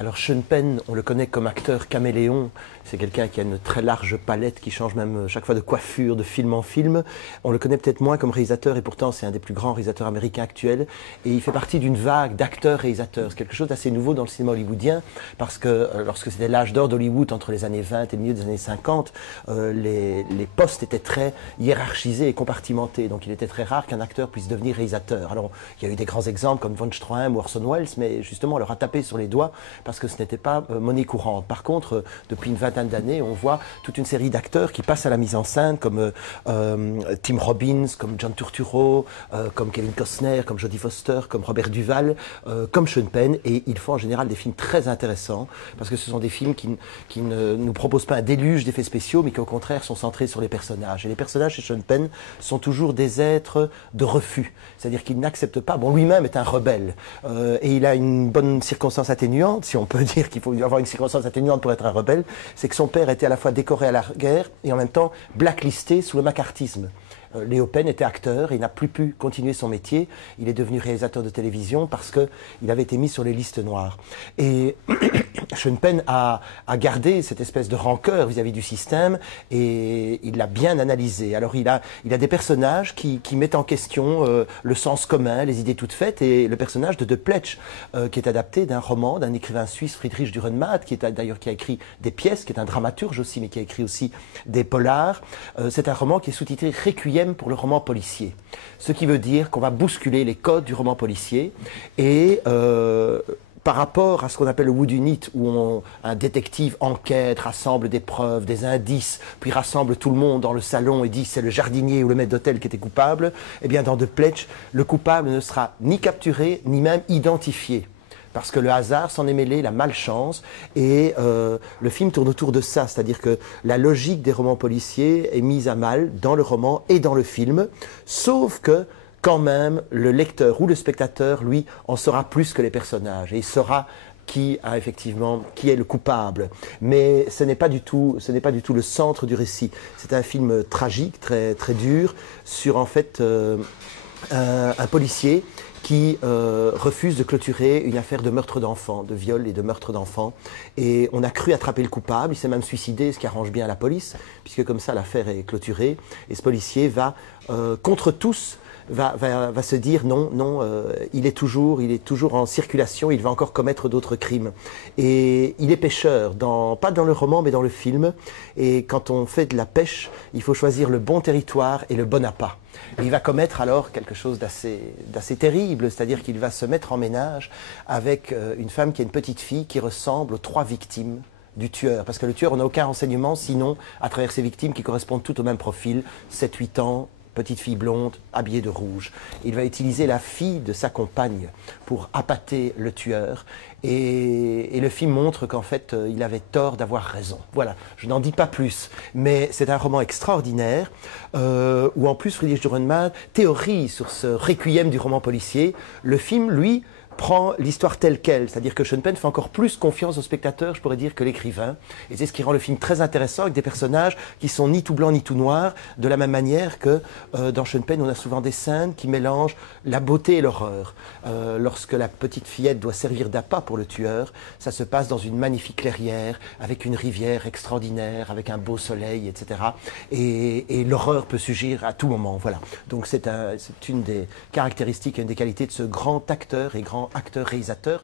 Alors Sean Penn, on le connaît comme acteur caméléon. C'est quelqu'un qui a une très large palette, qui change même chaque fois de coiffure, de film en film. On le connaît peut-être moins comme réalisateur et pourtant c'est un des plus grands réalisateurs américains actuels. Et il fait partie d'une vague d'acteurs-réalisateurs. C'est quelque chose d'assez nouveau dans le cinéma hollywoodien parce que lorsque c'était l'âge d'or d'Hollywood entre les années 20 et le milieu des années 50, les postes étaient très hiérarchisés et compartimentés. Donc il était très rare qu'un acteur puisse devenir réalisateur. Alors il y a eu des grands exemples comme Von Stroheim ou Orson Welles, mais justement on leur a tapé sur les doigts parce que ce n'était pas monnaie courante. Par contre, depuis une vingtaine d'années, on voit toute une série d'acteurs qui passent à la mise en scène, comme Tim Robbins, comme John Turturro, comme Kevin Costner, comme Jodie Foster, comme Robert Duvall, comme Sean Penn, et ils font en général des films très intéressants, parce que ce sont des films qui ne nous proposent pas un déluge d'effets spéciaux, mais qui au contraire sont centrés sur les personnages. Et les personnages chez Sean Penn sont toujours des êtres de refus, c'est-à-dire qu'ils n'acceptent pas, bon, lui-même est un rebelle, et il a une bonne circonstance atténuante, si on peut dire qu'il faut avoir une circonstance atténuante pour être un rebelle, c'est que son père était à la fois décoré à la guerre et en même temps blacklisté sous le macartisme. Léo Penn était acteur et il n'a plus pu continuer son métier. Il est devenu réalisateur de télévision parce qu'il avait été mis sur les listes noires. Et Sean Penn a gardé cette espèce de rancœur vis-à-vis du système et il l'a bien analysé. Alors il a des personnages qui mettent en question le sens commun, les idées toutes faites, et le personnage de Pletsch, qui est adapté d'un roman d'un écrivain suisse, Friedrich Dürrenmatt, qui a écrit des pièces, qui est un dramaturge aussi, mais qui a écrit aussi des polars. C'est un roman qui est sous-titré Requiem pour le roman policier. Ce qui veut dire qu'on va bousculer les codes du roman policier et par rapport à ce qu'on appelle le whodunit, où un détective enquête, rassemble des preuves, des indices, puis rassemble tout le monde dans le salon et dit c'est le jardinier ou le maître d'hôtel qui était coupable, eh bien dans Pletsch, le coupable ne sera ni capturé, ni même identifié. Parce que le hasard s'en est mêlé, la malchance, et le film tourne autour de ça, c'est-à-dire que la logique des romans policiers est mise à mal dans le roman et dans le film, sauf que quand même le lecteur ou le spectateur, lui, en saura plus que les personnages, et il saura qui est le coupable. Mais ce n'est pas du tout le centre du récit. C'est un film tragique, très, très dur, sur en fait un policier qui refuse de clôturer une affaire de meurtre d'enfants, de viol et de meurtre d'enfants. Et on a cru attraper le coupable, il s'est même suicidé, ce qui arrange bien la police, puisque comme ça l'affaire est clôturée. Et ce policier va, contre tous, va se dire non, il est toujours en circulation, il va encore commettre d'autres crimes. Et il est pêcheur, pas dans le roman mais dans le film. Et quand on fait de la pêche, il faut choisir le bon territoire et le bon appât. Et il va commettre alors quelque chose d'assez terrible, c'est-à-dire qu'il va se mettre en ménage avec une femme qui a une petite fille qui ressemble aux 3 victimes du tueur. Parce que le tueur, on n'a aucun renseignement, sinon à travers ces victimes qui correspondent toutes au même profil, 7-8 ans, petite fille blonde, habillée de rouge. Il va utiliser la fille de sa compagne pour appâter le tueur. Et le film montre qu'en fait, il avait tort d'avoir raison. Voilà, je n'en dis pas plus. Mais c'est un roman extraordinaire où en plus Friedrich Dürrenmatt théorise sur ce requiem du roman policier. Le film, lui, prend l'histoire telle qu'elle, c'est-à-dire que Sean Penn fait encore plus confiance au spectateur, je pourrais dire, que l'écrivain. Et c'est ce qui rend le film très intéressant, avec des personnages qui sont ni tout blancs ni tout noirs, de la même manière que dans Sean Penn, on a souvent des scènes qui mélangent la beauté et l'horreur. Lorsque la petite fillette doit servir d'appât pour le tueur, ça se passe dans une magnifique clairière, avec une rivière extraordinaire, avec un beau soleil, etc. Et l'horreur peut surgir à tout moment. Voilà. Donc c'est une des caractéristiques et une des qualités de ce grand acteur et grand acteur-réalisateur.